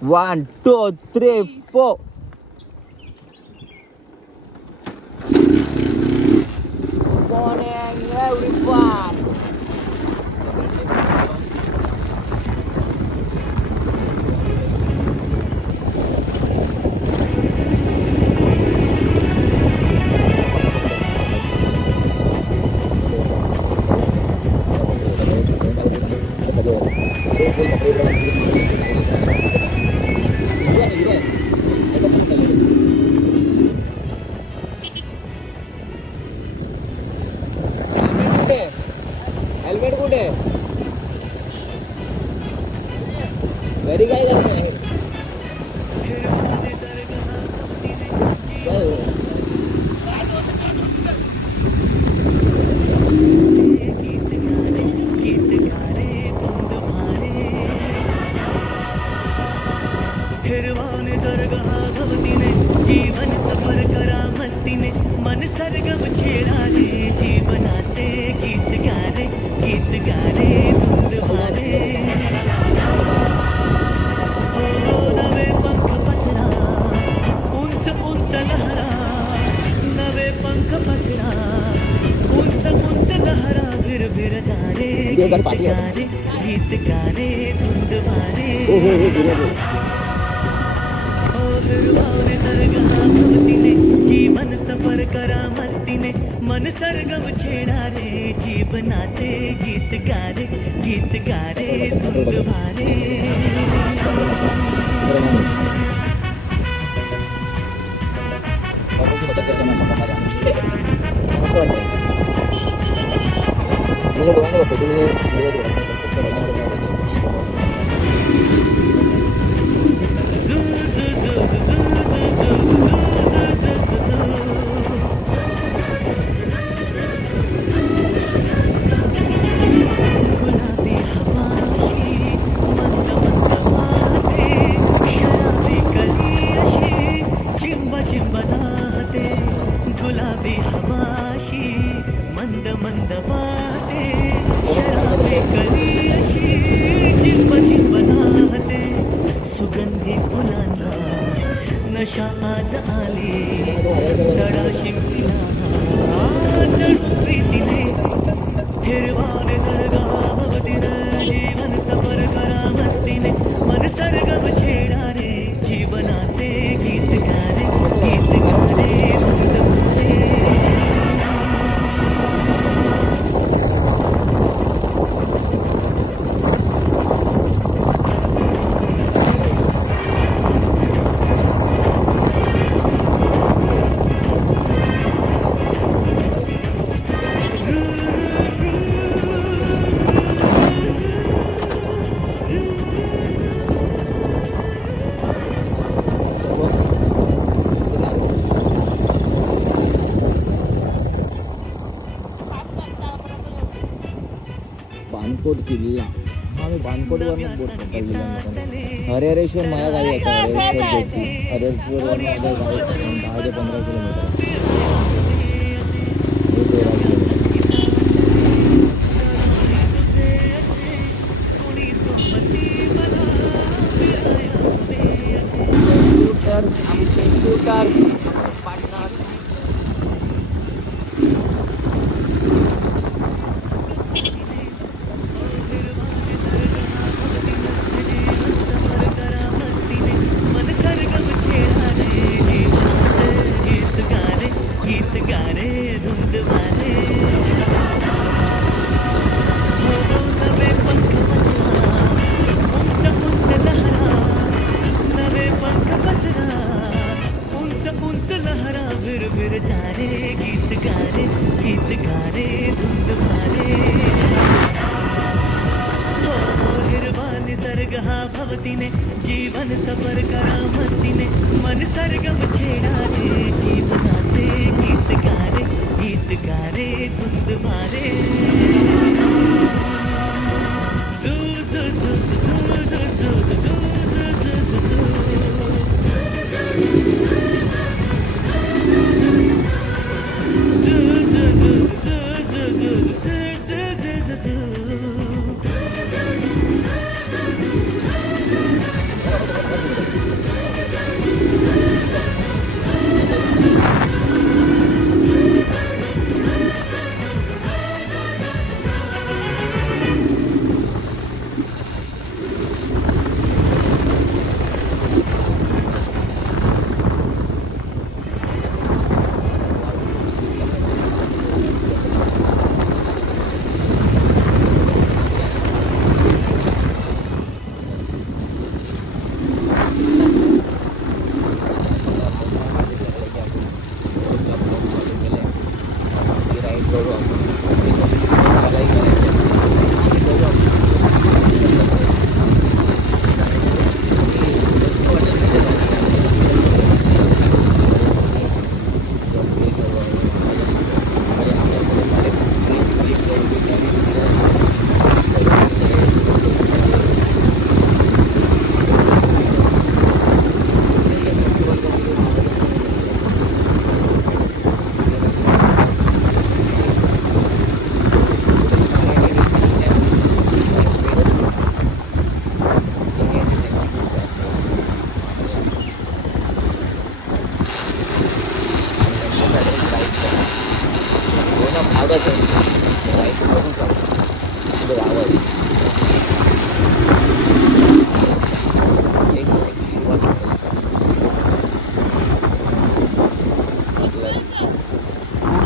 1 2 3 4. Morning everyone. Helmet कुठे घरी काय करणार जीवन सफर करा मस्तीने मन सरगम छेड़ा रे जीवनाचे गीत गारे धुंद मारे नवे पंख पसरा उंच उंच लहरा नवे पंख पसरा उंच उंच लहरा फिर फिर गारे गीत गारे धुंद मारे जीवन सफर करा मस्तीने मन सरगम छेड़ा रे जीवनाचे गीत गारे धुंद भारे गुलाबी हवाशी मंद मंद वाटे शराबी कली अशी चिंब चिंब नाहते सुगंधी फुलांना नशा आज आली तडा शिंपीला प्रीतीने हिरवाने दरगावतीने जीवन सफर करा मस्तीने मन सरगम छेडा रे जीवनाचे गीत गारे धुंद मारे बानकोट किल्ला हा मी बानकोट वरून बोट पकडलेला हरिहरेश्वर माझ्या गावी होता हरिहरेश्वर वरून 10 ते 15 किलोमीटर भवतीने जीवन सफर करा मस्तीने मन सरगम छेड़ा रे जीवनाचे गीत गारे धुंद मारे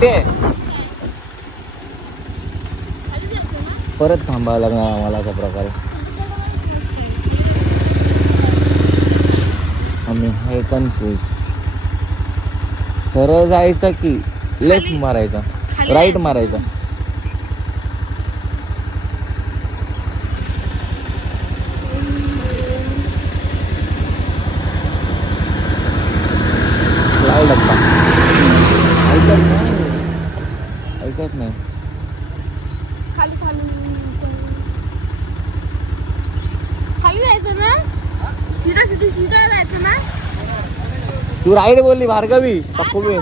कुठे परत थांबावं लागणार आम्हाला अशा प्रकारे. आम्ही आहे कन्फ्यूज. सरळ जायचं की लेफ्ट मारायचा राईट मारायचा. लाल डब्बा ऐकत नाही. खाली जायचं ना सीधा जायचं ना. तू राईट बोलली भार्गवी. पक्कू मी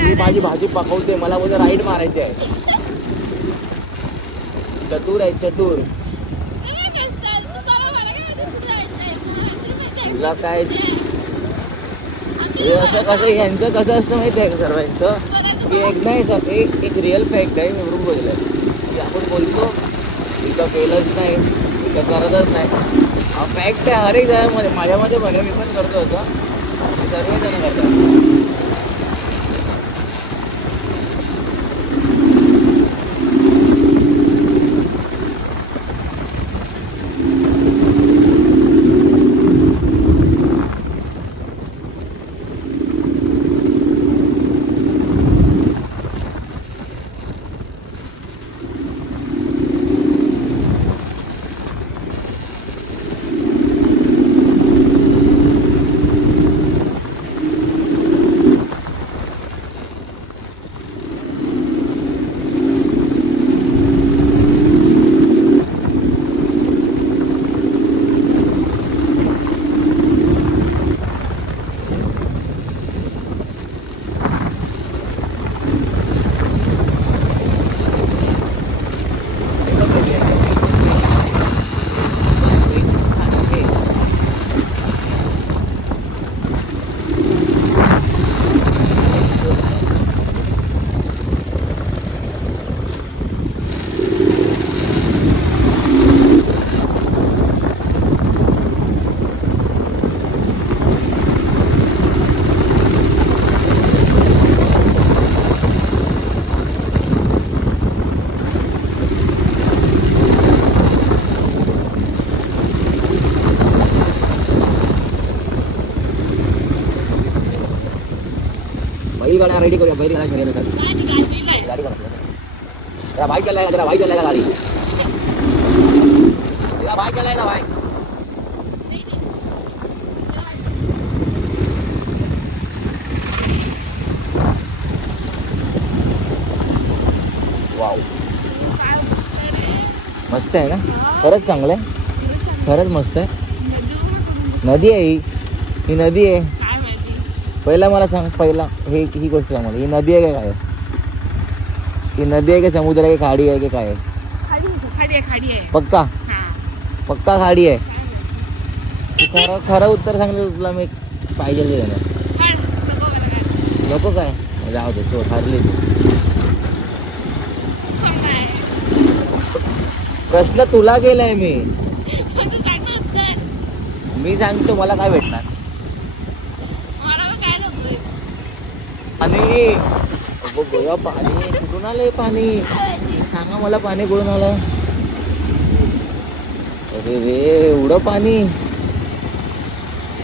तू माझी भाजी पकवते मला बोलतो राईट मारायची आहे. चतुर आहे चतुर. तुला काय हे असं कसं ह्यांचं कसं असतं माहिती आहे का सर्वांचं की एक नाही एक रिअल फॅक्ट आहे. मी बरोबर बोललं की आपण बोलतो इथं केलंच नाही इथं करतच नाही. हा फॅक्ट आहे हर एक जणांमध्ये. माझ्यामध्ये बघा मी पण करतो होतो. सर्वजण करतात. गाड़ी रेडी करो बैल गाड़ी शरीर गाड़ी का तेरा भाई चलाएगा गाड़ी तेरा भाई चलाएगा भाई. वाव मस्त आहे ना. खरंच चांगलं आहे. खरंच मस्त आहे. नदी आहे ही नदी आहे. पहिला मला सांग ही गोष्ट सांग मला. ही नदी आहे का काय. ही नदी आहे का समुद्र आहे का खाडी आहे का काय. खाडी आहे. पक्का खाडी आहे. खरं उत्तर सांगलं तुला मी पाहिजे देणार. नको काय जाऊ दे तो ठरली. प्रश्न तुला केलाय मी सांगतो मला काय भेटणार. पाणी गोया पाणी कुठून आलंय पाणी सांगा मला. पाणी कुठून आलं. अरे रे एवढं पाणी.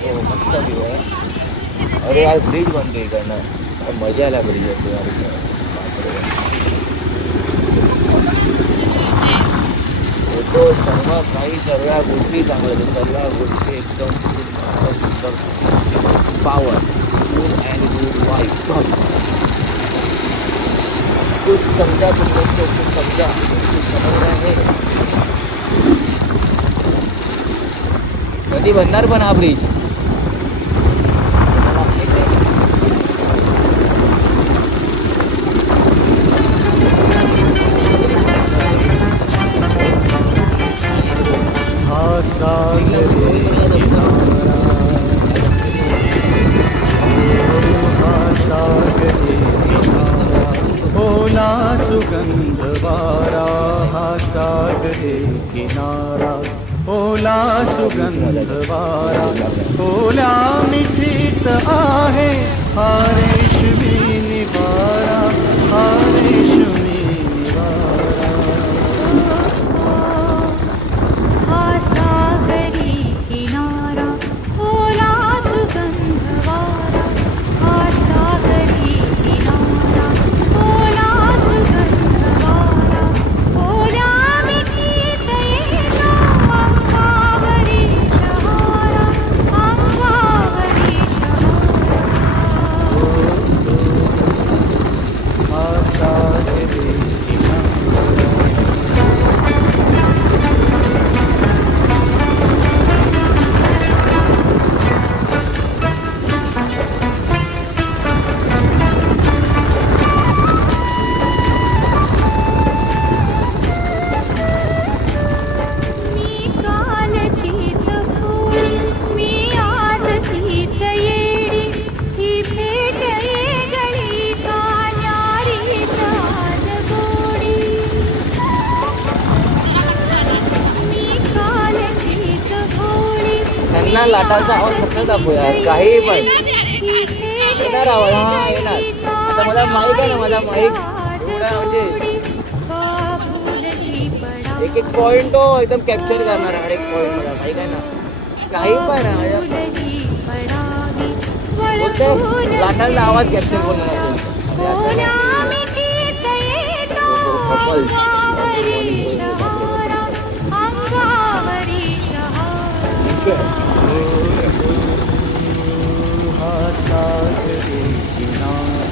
हो मस्त व्ह्यू आहे. अरे यार ब्रिज बनतो इकडनं. मजा आला ब्रिज होतो. सर्व काही सर्व गोष्टी चांगल्या. सर्व गोष्टी एकदम सुंदर. Power and good wife. कुछ समझा तुम लोग को. कुछ समझा कुछ समझ रहे हैं. कधी बनणार पण हा ब्रिज. सुगंधवारा हा सागरे किनारा. ओला सुगंधवारा ओला मिठीत आहे हा रेशमी निवारा, हा रेशमी निवारा. हा सागरी किनारा ओला सुगंध वारा, हा सागरी किनारा ओला सुगंध वारा, ओल्या मिठीत येतो अंगावरी शहारा, अंगावरी शहारा. हा सागरी किनारा. मी कालचीच भोळी, मी आज तीच येडी, ही भेट येगळी का न्यारीच आज गोडी. मी कालचीच भोळी, त्यांना लाटाचा आवाज कसा दाखवूया, काही पण येणार आवाज. हा येणार. आता माझा माईक आहे ना, माझा माईक एवढा म्हणजे एक एक पॉइंट तो एकदम कॅप्चर करणार. हर एक पॉइंट माझा माईक आहे ना, काही पण बोलते लाटांचा आवाज कॅप्चर करणार हा सागरी किनारा.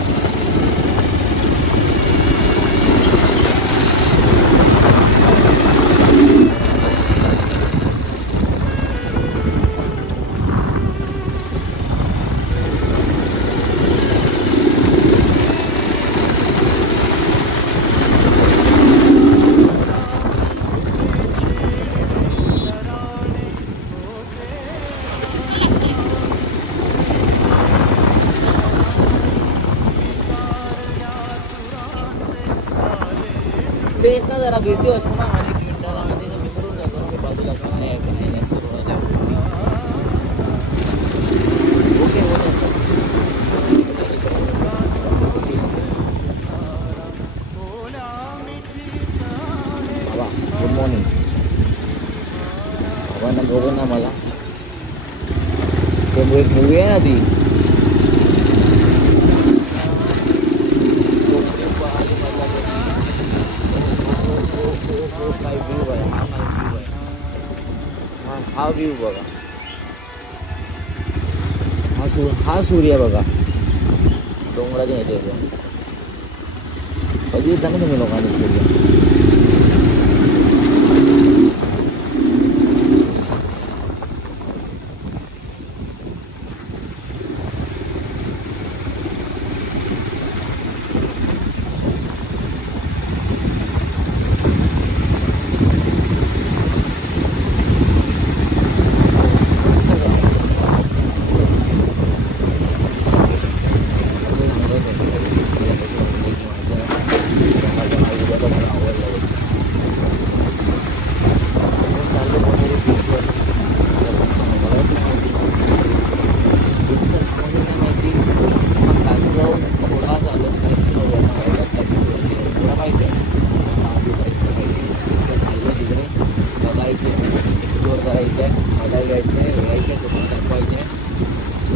ते येत ना जरा भीती असतो ना माझी किंडाला, मध्ये विसरून जातो ना मी बाजूला का नाही ओके होत असतं. बाबा गुड मॉर्निंग. बाबांना बघून ना मला ते एक मूवी आहे ना ती काय व्ह्यू आहे. हा व्ह्यू बघा. हा सूर्य बघा डोंगराच्या येते कधी येता ना तुम्ही लोकांनी सूर्य.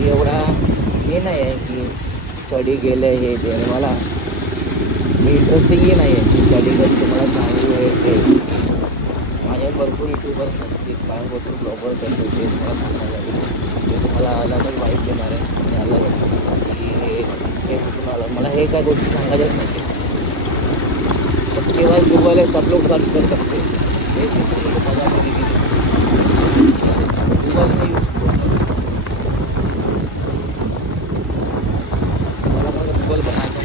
एवढा हे नाही आहे की स्टडी केलं हे ते. आणि मला मी इंटरेस्टिंगही नाही आहे की स्टडी करून तुम्हाला सांगू हे ते. माझे भरपूर युट्यूबर्स असतील, भरपूर ब्लॉगर्स असतील, ते मला सांगण्यासाठी ते तुम्हाला अलगच वाईट देणार आहे आणि अलग की हे कुठून आलं. मला हे काय गोष्टी सांगायच्याच नाही. सबके पास गूगल है, सब लोग सर्च कर सकते हैं. हे लोक मजा गूगल नाही यूज मला गूगल बनायचं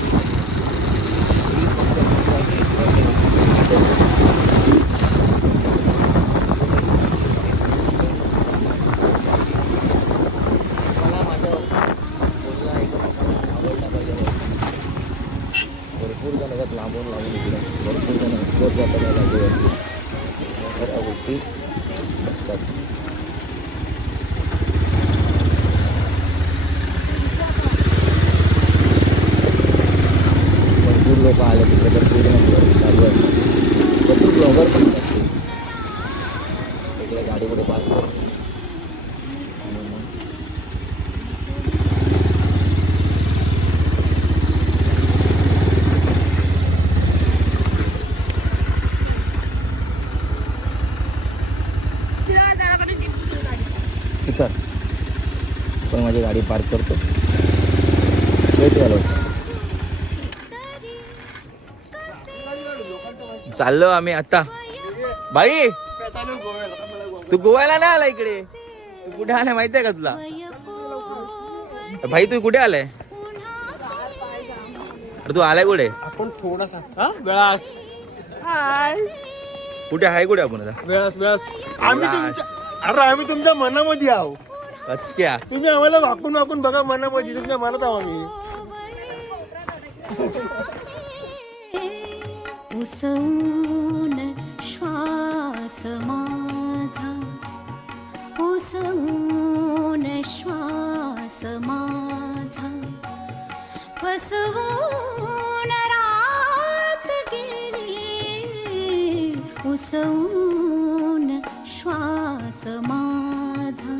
मला माझं बोलणं ऐकून आवडला पाहिजे. भरपूर जण लांबून लावून इकडे भरपूर जण इकडे जातात लागेल त्या गोष्टी असतात. उतर. पण माझी गाडी पार्क करतो. वेट आलो. चाललो आम्ही आता. बाई तू गोव्याला नाही आला इकडे. तू कुठे आलाय माहिती आहे का तुला? भाई तू कुठे आलाय? अरे तू आलाय कुठे? आपण थोडासा वेळास कुठे आहे कुठे आपण आता? वेळास आम्ही तुमच्या मनामध्ये आहो. बस क्या तुम्ही आम्हाला वाकून वाकून बघा मनामध्ये. तुमच्या मनात आहो आम्ही. उसवून श्वास माझा, उसवून श्वास माझा, फसवून रात गेली, उसवून श्वास माझा.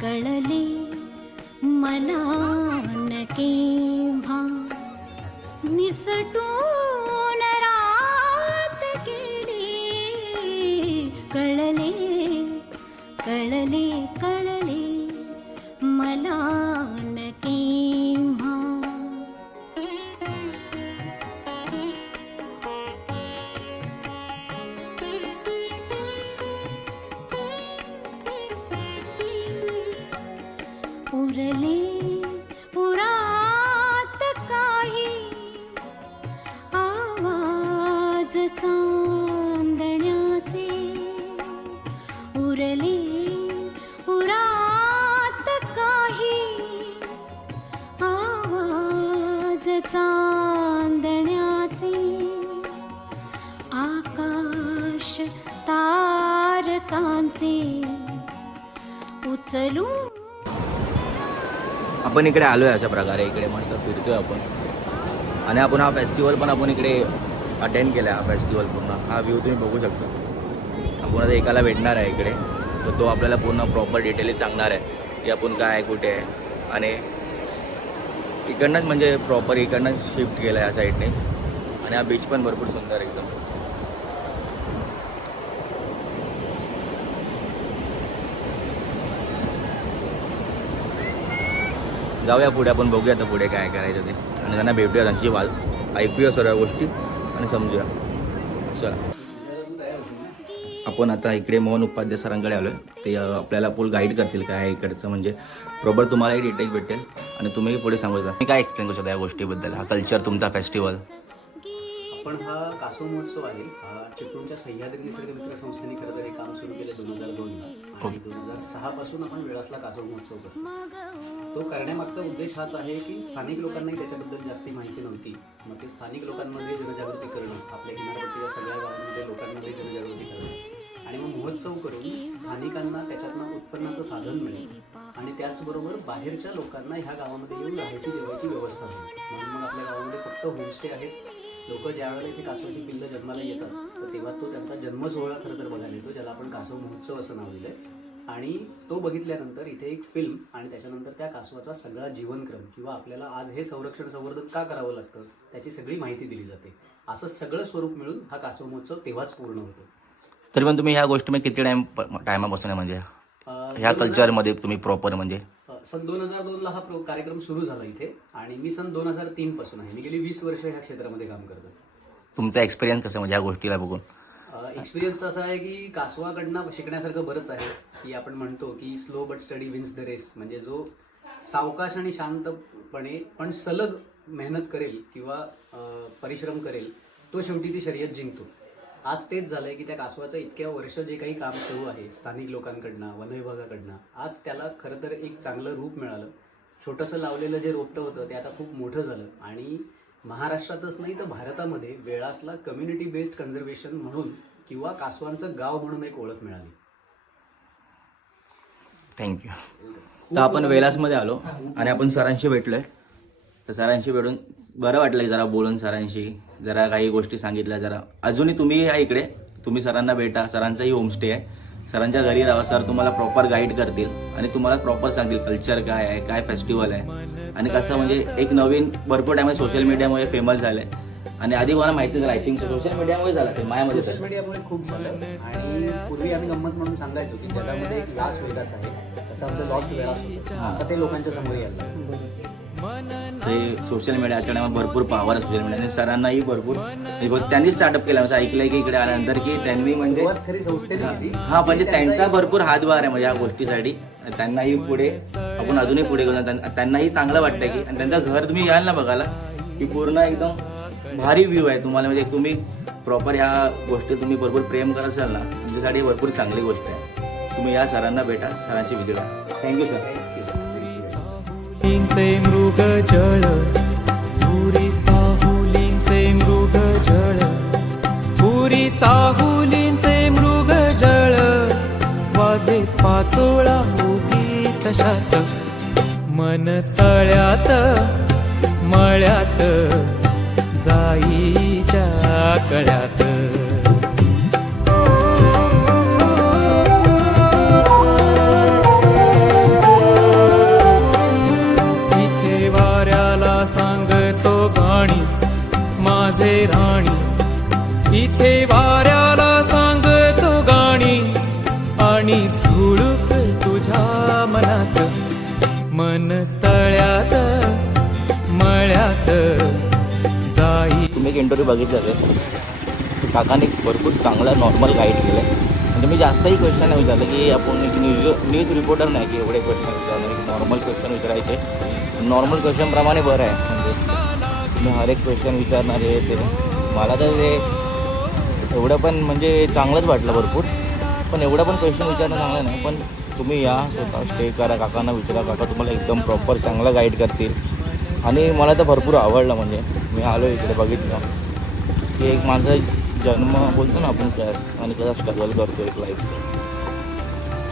कळले मला न केव्हा, निसटून रात गेली. कळले कळले कळले मला न केव्हा. उरले उरात काही आवाज चांदण्याचे, उरले उरात काही आवाज चांदण्याचे. आकाश तारकांचे उचलून आपण इकडे आलोय अशा प्रकारे. इकडे मस्त फिरतोय आपण. आणि आपण हा फेस्टिवल पण आपण इकडे अटेंड केला. हा फेस्टिवल पूर्ण हा व्ह्यू तुम्ही बघू शकता. आपण आता एकाला भेटणार आहे इकडे, तर तो आपल्याला पूर्ण प्रॉपर डिटेली सांगणार आहे की आपण काय आहे कुठे आहे. आणि इकडनंच म्हणजे प्रॉपर इकडनंच शिफ्ट केलं आहे या साईडने. आणि हा बीच पण भरपूर सुंदर एकदम. जाऊया पुढे आपण, बघूया आता पुढे काय करायचं ते. आणि त्यांना भेटूया, त्यांची ऐकूया सर्व गोष्टी आणि समजूया. चला आपण आता इकडे मोहन उपाध्याय सरांकडे आलो आहे. ते आपल्याला फुल गाईड करतील काय आहे इकडचं, म्हणजे प्रॉपर तुम्हालाही डिटेल्स भेटेल आणि तुम्ही पुढे सांगू शकता. मी काय एक्सप्लेन करू शकता या गोष्टीबद्दल, हा कल्चर तुमचा फेस्टिवल? पण हा कासव महोत्सव आहे. हा चिपळूणच्या सह्याद्री निसर्ग मित्र संस्थेने खरं तर हे काम सुरू केलं 2002ला. आणि 2006 पासून आपण वेळासला कासव महोत्सव करतो. तो करण्यामागचा उद्देश हाच आहे की स्थानिक लोकांनाही त्याच्याबद्दल जास्ती माहिती नव्हती. मग ते स्थानिक लोकांमध्ये जनजागृती करणं, आपल्या किनारपट्टीच्या सगळ्या गावांमध्ये लोकांमध्ये जनजागृती करणं आणि मग महोत्सव करून स्थानिकांना त्याच्यातनं उत्पन्नाचं साधन मिळेल आणि त्याचबरोबर बाहेरच्या लोकांना ह्या गावामध्ये येऊन राहायची जेवायची व्यवस्था होईल. म्हणून मग आपल्या गावामध्ये फक्त होमस्टे आहेत. लोक ज्यावेळेला इथे कासवाची पिल्लं जन्माला येतात तर तेव्हा तो त्यांचा जन्म सोहळा खरं तर बघायला येतो, ज्याला आपण कासव महोत्सव असं नाव दिलं आहे. आणि तो बघितल्यानंतर इथे एक फिल्म आणि त्याच्यानंतर त्या कासवाचा सगळा जीवनक्रम किंवा आपल्याला आज हे संरक्षण संवर्धन का करावं लागतं त्याची सगळी माहिती दिली जाते. असं सगळं स्वरूप मिळून हा कासव महोत्सव तेव्हाच पूर्ण होतो. तरी पण तुम्ही ह्या गोष्टीमध्ये किती टायमापासून म्हणजे ह्या कल्चरमध्ये तुम्ही प्रॉपर म्हणजे? सन 2002ला हा कार्यक्रम सुरू झाला इथे आणि मी सन 2003 पासून आहे. मी गेली 20 वर्ष ह्या क्षेत्रामध्ये काम करतो. तुमचा एक्सपिरियन्स कसं म्हणजे ह्या गोष्टीला बघून? एक्सपिरियन्स असा आहे की कासवाकडनं शिकण्यासारखं बरंच आहे. की आपण म्हणतो की slow but steady wins the race. म्हणजे जो सावकाश आणि शांतपणे पण सलग मेहनत करेल किंवा परिश्रम करेल तो शेवटी ती शर्यत जिंकतो. आज तेच झालंय की त्या कासवाचं इतक्या वर्ष जे काही काम सुरू आहे स्थानिक लोकांकडनं, वन विभागाकडनं, आज त्याला खरं तर एक चांगलं रूप मिळालं. छोटंसं लावलेलं जे रोपटं होतं ते आता खूप मोठं झालं आणि महाराष्ट्रातच नाही तर भारतामध्ये वेळासला कम्युनिटी बेस्ड कन्झर्वेशन म्हणून किंवा कासवांचं गाव म्हणून एक ओळख मिळाली. थँक्यू. तर आपण वेलासमध्ये आलो आणि आपण सरांशी भेटलोय. तर सरांशी भेटून बरं वाटलं जरा बोलून, सरांशी जरा काही गोष्टी सांगितल्या. जरा अजूनही तुम्ही या इकडे, तुम्ही सरांना भेटा. सरांचाही होमस्टे आहे, सरांच्या घरी राहा. सर तुम्हाला प्रॉपर गाईड करतील आणि तुम्हाला प्रॉपर सांगतील कल्चर काय आहे, काय फेस्टिवल आहे आणि कसं. म्हणजे एक नवीन भरपूर टायमा सोशल मीडियामुळे फेमस झालं आहे आणि आधी मला माहिती झालं, आय थिंक सोशल मीडियामुळे झालं असेल मायामध्ये. सोशल मीडियामुळे खूप झालं. आणि पूर्वी आम्ही गंमत म्हणून सांगायचो की जगामध्ये एक लास वेगास आहे, तसं आमचं लॉस्ट वेगास होतं. आता ते लोकांच्या समोर यायला ते सोशल मीडियाच्या टायमात भरपूर पॉवर आहे सोशल मीडिया आणि सरांनाही भरपूर त्यांनीच स्टार्टअप केला. असं ऐकलंय की इकडे आल्यानंतर की त्यांनी म्हणजे खरी संस्थेने हा म्हणजे त्यांचा भरपूर हातभार आहे म्हणजे या गोष्टीसाठी. त्यांनाही पुढे आपण अजूनही पुढे घेऊन त्यांनाही चांगलं वाटतंय की. आणि त्यांचं घर तुम्ही याल ना बघायला की पूर्ण एकदम भारी व्ह्यू आहे तुम्हाला. म्हणजे तुम्ही प्रॉपर या गोष्टी तुम्ही भरपूर प्रेम करत असाल ना, तुमच्यासाठी भरपूर चांगली गोष्ट आहे. तुम्ही या सरांना भेटा, सरांची व्हिजिट आहे. Thank you sir. हुलींचे मृग जळ, पुरीचा हुलींचे मृग जळ, पुरीचा हुलींचे मृग जळ, वाजे पाचोळा उगी तशात, मन तळ्यात मळ्यात जाईच्या कळ्यात. इथे वाऱ्याला सांगतो गाणी माझे राणी, इथे वाऱ्याला सांगतो गाणी आणि झुळूक तुझ्या मनात, मन तळ्यात मळ्यात जाई. तुम्ही एक इंटरव्ह्यू बघितलं असेल, काकाने भरपूर चांगला नॉर्मल गाईड केलं आहे. म्हणजे मी जास्तही क्वेश्चन नाही विचारलं की आपण एक न्यूज रिपोर्टर नाही की एवढे क्वेश्चन विचारणार. एक नॉर्मल क्वेश्चन विचारायचे, नॉर्मल क्वेश्चनप्रमाणे बरं आहे. म्हणजे तुम्ही हर एक क्वेश्चन विचारणार आहे ते मला तर ते एवढं पण म्हणजे चांगलंच वाटलं भरपूर. पण एवढं पण क्वेश्चन विचारणं चांगलं नाही. पण तुम्ही या स्वतः स्टे करा, काकांना विचारा, काका तुम्हाला एकदम प्रॉपर चांगलं गाईड करतील. आणि मला तर भरपूर आवडलं. म्हणजे मी आलो इकडे बघितलं की एक माझा जन्म बोलतो ना आपण काय आणि कसा स्ट्रगल करतो एक लाईफचं,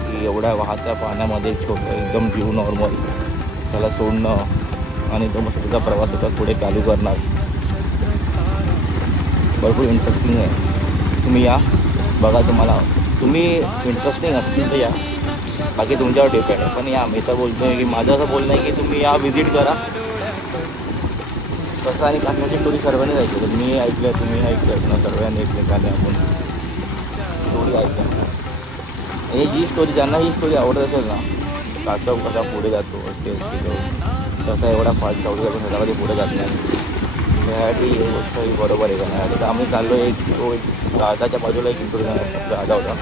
की एवढ्या वाहत्या पाण्यामध्ये छोटं एकदम जीव नॉर्मल त्याला सोडणं आणि तो मग त्याचा प्रवास होता पुढे चालू करणार. भरपूर इंटरेस्टिंग आहे. तुम्ही या बघा, तुम्हाला तुम्ही इंटरेस्टिंग असतील तर या, बाकी तुमच्यावर डिपेंड आहे. पण या मी तर बोलतो आहे की माझं असं बोलणं आहे की तुम्ही या व्हिजिट करा. कसं आणि काकांची स्टोरी सर्वांनी ऐकली, तर मी ऐकलं, तुम्ही ऐकलं ना, सर्वांनी एकमेकांनी आपण स्टोरी ऐकल्या. आणि जी स्टोरी, ज्यांना ही स्टोरी आवडत असेल ना, कासव कसा पुढे जातो टेस्ट केलं तसा एवढा फास्ट आवडत आपण ह्याच्यामध्ये पुढे जात नाही. त्यासाठी ही गोष्ट ही बरोबर आहे का नाही. आता आम्ही चाललो एक गावाच्या बाजूला एक इंटरव्ह्यू राजा होता,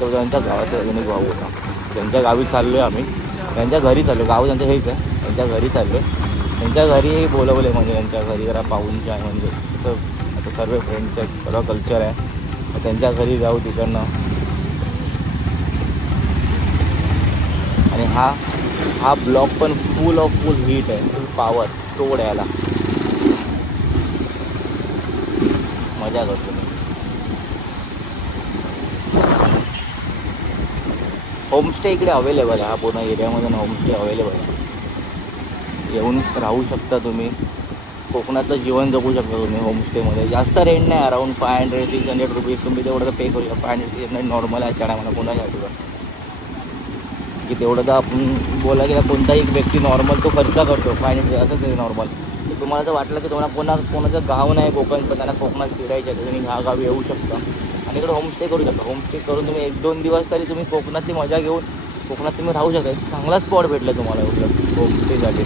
त्यांच्या गावाचा अजून एक भाऊ होता, त्यांच्या गावी चाललो आहे आम्ही. त्यांच्या घरी चाललो, गाव त्यांचं हेच आहे, त्यांच्या घरी चाललो. त्यांच्या घरी बोलवले म्हणजे त्यांच्या घरी जरा पाहूनचे आहे. म्हणजे तसं आता सर्व फ्रेंडचं सर्व कल्चर आहे, त्यांच्या घरी जाऊ तिकडनं. आणि हा ब्लॉग पण फुल हीट आहे, फुल पॉवर, तोड यायला मजा करतो. होमस्टे इकडे अवेलेबल आहे, हा पूर्ण एरियामध्ये होमस्टे अवेलेबल आहे. येऊन राहू शकता तुम्ही, कोकणातलं जीवन जगू शकता तुम्ही होमस्टेमध्ये. जास्त रेंट नाही, अराऊंड 500-600 रुपीज तुम्ही तेवढं तर पे करू शकता. 500-600 नॉर्मल आहे त्या टायमाला कोणासाठी की तेवढं तर आपण बोला की कोणताही एक व्यक्ती नॉर्मल तो खर्च करतो 500 असंच आहे नॉर्मल. तर तुम्हाला जर वाटलं की तुम्हाला कोणाचं गाव नाही कोकण, पण त्यांना कोकणात फिरायचं आहे, तुम्ही ह्या गावी येऊ शकता आणि इकडे होमस्टे करू शकता. होमस्टे करून तुम्ही 1-2 दिवस तरी तुम्ही कोकणाची मजा घेऊन कोकणात तुम्ही राहू शकता. चांगला स्पॉट भेटला तुम्हाला एवढं होमस्टेसाठी.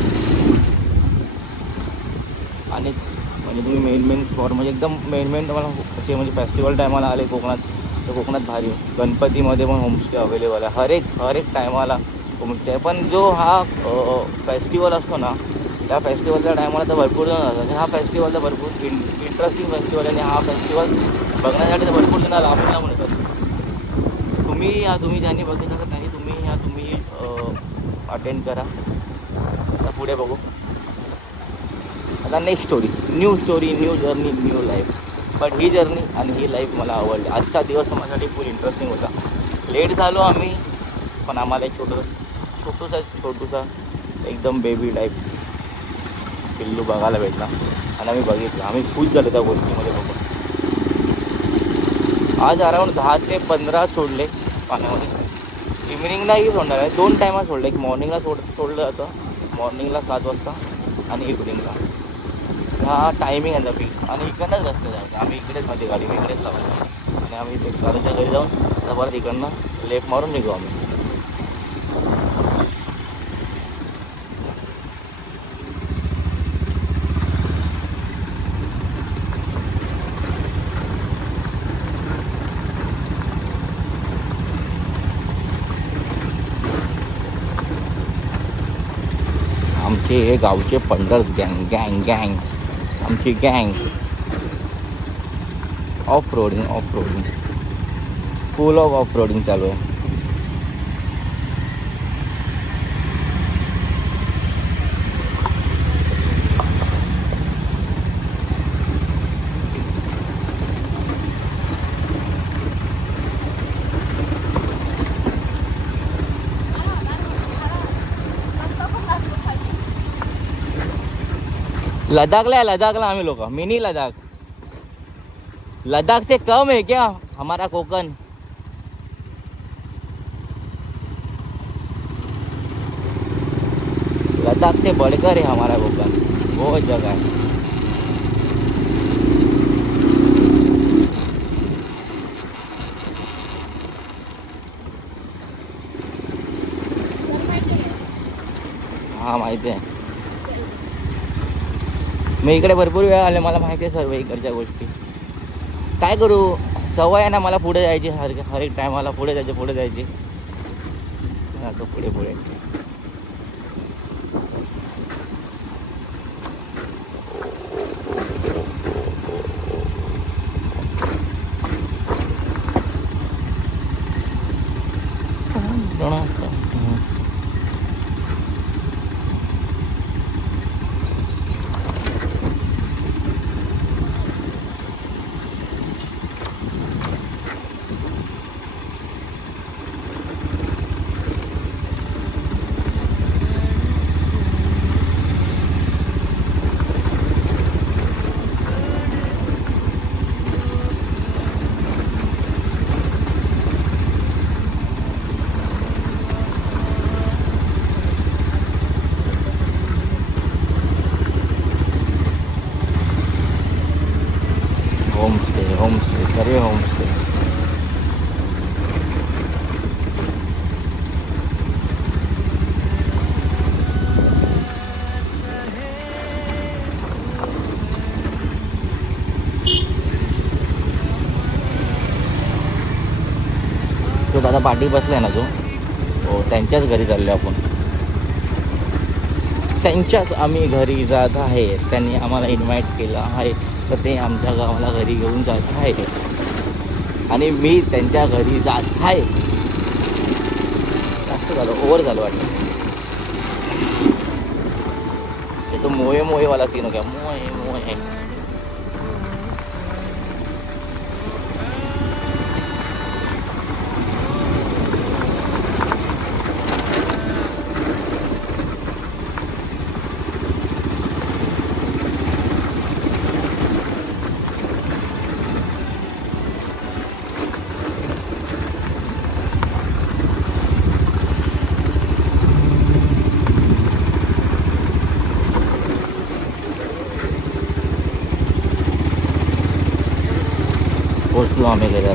आणि म्हणजे तुम्ही मेन स्पॉट म्हणजे एकदम मेन तुम्हाला असे म्हणजे फेस्टिवल टायमाला आले कोकणात तर कोकणात भारी. गणपतीमध्ये पण होमस्टे अवेलेबल आहे, हर एक टायमाला होमस्टे आहे. पण जो हा फेस्टिवल असतो ना, त्या फेस्टिवलच्या टायमाला तर भरपूर जण असतात. हा फेस्टिवल तर भरपूर इंटरेस्टिंग फेस्टिवल आहे आणि हा फेस्टिवल बघण्यासाठी तर भरपूर जण लांबून येतात. तुम्ही ज्यांनी बघितलं तर त्यांनी तुम्ही अटेंड करा. आता पुढे बघू. आता next story, new journey, new life. But he journey आणि ही लाईफ मला आवडली. आजचा दिवस माझ्यासाठी फुल इंटरेस्टिंग होता. लेट झालो आम्ही, पण आम्हाला एक छोटूसा एकदम बेबी टाईप पिल्लू बघायला भेटला आणि आम्ही बघितलं. आम्ही खुश झालो त्या गोष्टीमध्ये बघून. आज अराऊंड 10 ते 15 सोडले पाण्यामध्ये. इव्हिनिंगलाही सोडणार आहे. 2 टायमात सोडले. एक मॉर्निंगला सोडलं जातं, मॉर्निंगला 7 वाजता आणि इव्हिनिंगला. हा टायमिंग आहे फिक्स. आणि इकडनंच रस्ते जायचं. आम्ही इकडेच माझी गाडी मी इकडेच लावली आणि आम्ही ते घराच्या घरी जाऊन आता परत इकडनं लेफ्ट मारून निघू आम्ही. आमचे हे गावचे पंढर्स गँग आमची गँग ऑफ रोडिंग फुल ऑफ रोडिंग चालू आहे. लद्दाखला आम्ही लोग मिनी लद्दाख से कम है क्या हमारा कोकण. लद्दाख से बढ़कर है हमारा कोकण. बहुत जगह है. हाँ माहिती आहे. मी इकडे भरपूर वेळा आले. मला माहिती आहे सर्व इकडच्या गोष्टी. काय करू, सवय आहे ना मला पुढे जायची. हर एक टायमाला पुढे जायची. आता पुढे होमस्टे सर्व होमस्टे. तो दादा पाठी बसलाय ना, तो त्यांच्याच घरी चाललो आपण. त्यांच्याच आम्ही घरी जात आहे. त्यांनी आम्हाला इन्व्हाइट केलं आहे, तर ते आमच्या गावाला घरी घेऊन जात आहे आणि मी त्यांच्या घरी जात आहे. जास्त झालं, ओव्हर झालं वाटतं. ते तो मोहेवाला सीन हो गया. मोहे पोचलो आम्ही घरी.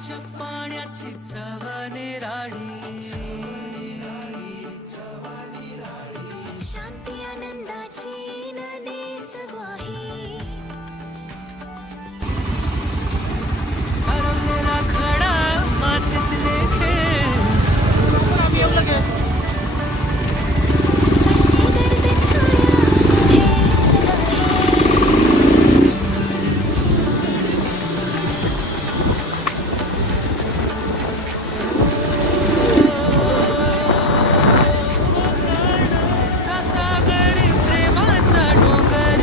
नदीच्या पाण्याची चवने राणी शांती आनंदाची नदीच ग्वाही हरवलेला खडा मातीतले खेळ अशी गर्द छाया हेच आहे. सागरी प्रेमाचा डोंगर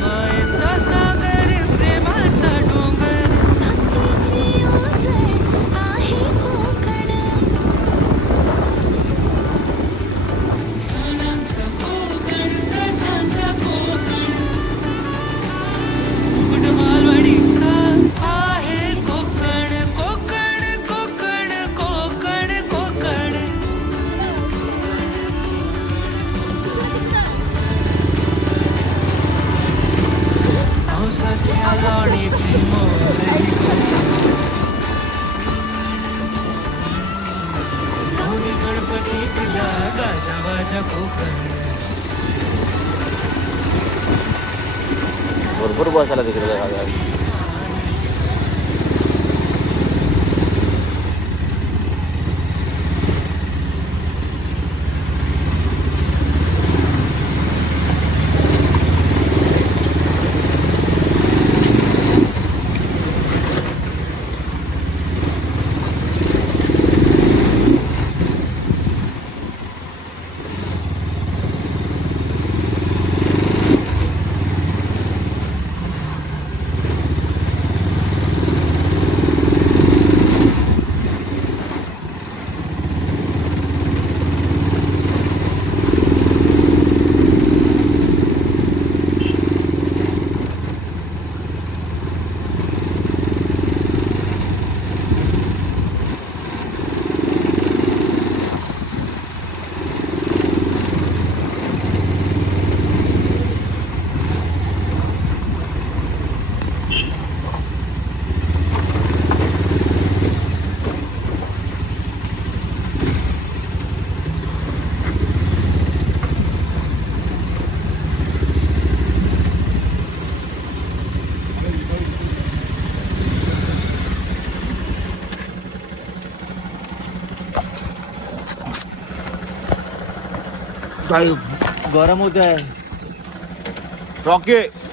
मायेचा सागर प्रेमाचा डोंगर भक्तीची ओझर आहे कोकण सणांचा कोकण कथांचा कोकण मुकुट मालवणीचा आहे कोकण कोकण कोकण कोकण कोकण पावसातल्या लावणीची मौज गौरी गणपतीतला गाजावाजा कोकण भरपूर बसायला तिकडे जागा. गरम होत आहे रॉकेट